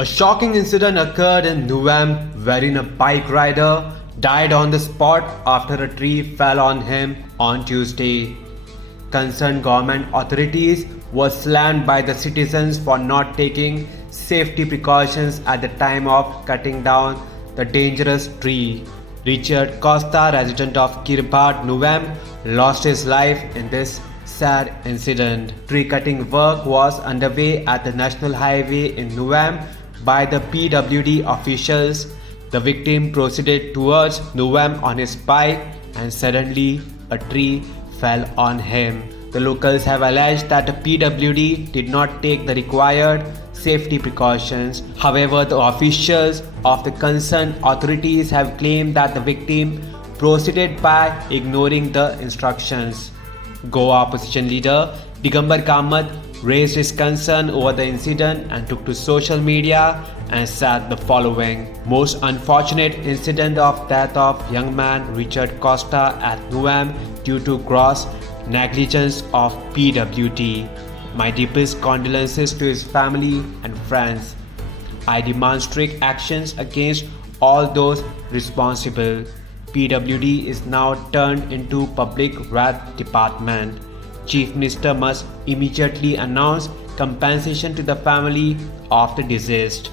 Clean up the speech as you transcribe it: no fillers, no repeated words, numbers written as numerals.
A shocking incident occurred in NUVEM wherein a bike rider died on the spot after a tree fell on him on Tuesday. Concerned government authorities were slammed by the citizens for not taking safety precautions at the time of cutting down the dangerous tree. Richard Costa, resident of Kirbat, NUVEM, lost his life in this sad incident. Tree cutting work was underway at the national highway in NUVEM by the PWD officials. The victim proceeded towards NUVEM on his bike and suddenly a tree fell on him. The locals have alleged that the PWD did not take the required safety precautions. However, the officials of the concerned authorities have claimed that the victim proceeded by ignoring the instructions. GOA opposition leader Digambar Kamath raised his concern over the incident and took to social media and said the following: "Most unfortunate incident of death of young man Richard Costa at NUVEM due to gross negligence of PWD. My deepest condolences to his family and friends. I demand strict actions against all those responsible. PWD is now turned into Public Wrath Department. Chief Minister must immediately announce compensation to the family of the deceased."